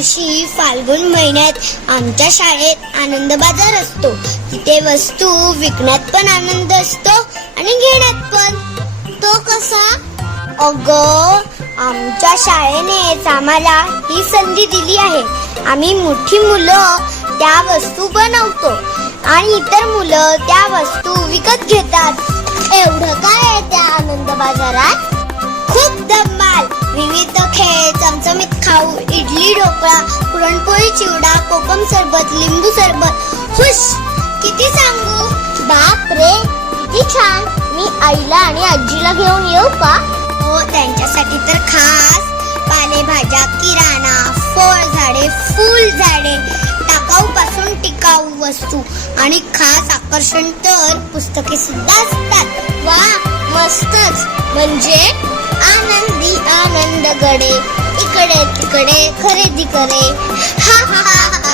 दरवर्षी फाल्गुन महिन्यात आमच्या शाळेत आनंद बाजार असतो. तिथे वस्तू विकण्यात पण आनंद असतो आणि घेण्यात पण. तो कसा? अगं, आमच्या शाळेनेच आम्हाला ही संधी दिली आहे. आम्ही मोठी मुलं त्या वस्तू बनवतो आणि इतर मुलं त्या वस्तू विकत घेतात. एवढं काय आहे त्या आनंद बाजारात? खूप धमाल, विविध खेळ, चमचमीत खाऊ, इडली ढोकळा, पुरणपोळी, चिवडा, कोकम सरबत, लिंबू सरबत. हुश, किती सांगू? बाप रे, किती छान. मी आईला आणि आजीला घेऊन येऊ का? हो, त्यांच्यासाठी तर खास पालेभाज्या, किराणा, फळझाडे, फुलझाडे, टाकाऊ पासून टिकाऊ वस्तू आणि खास आकर्षण तर पुस्तके सुद्धा असतात. वा, मस्तच. म्हणजे आनंदी आनंद गडे, इकडे तिकडे खरेदी करे. हा हा हा.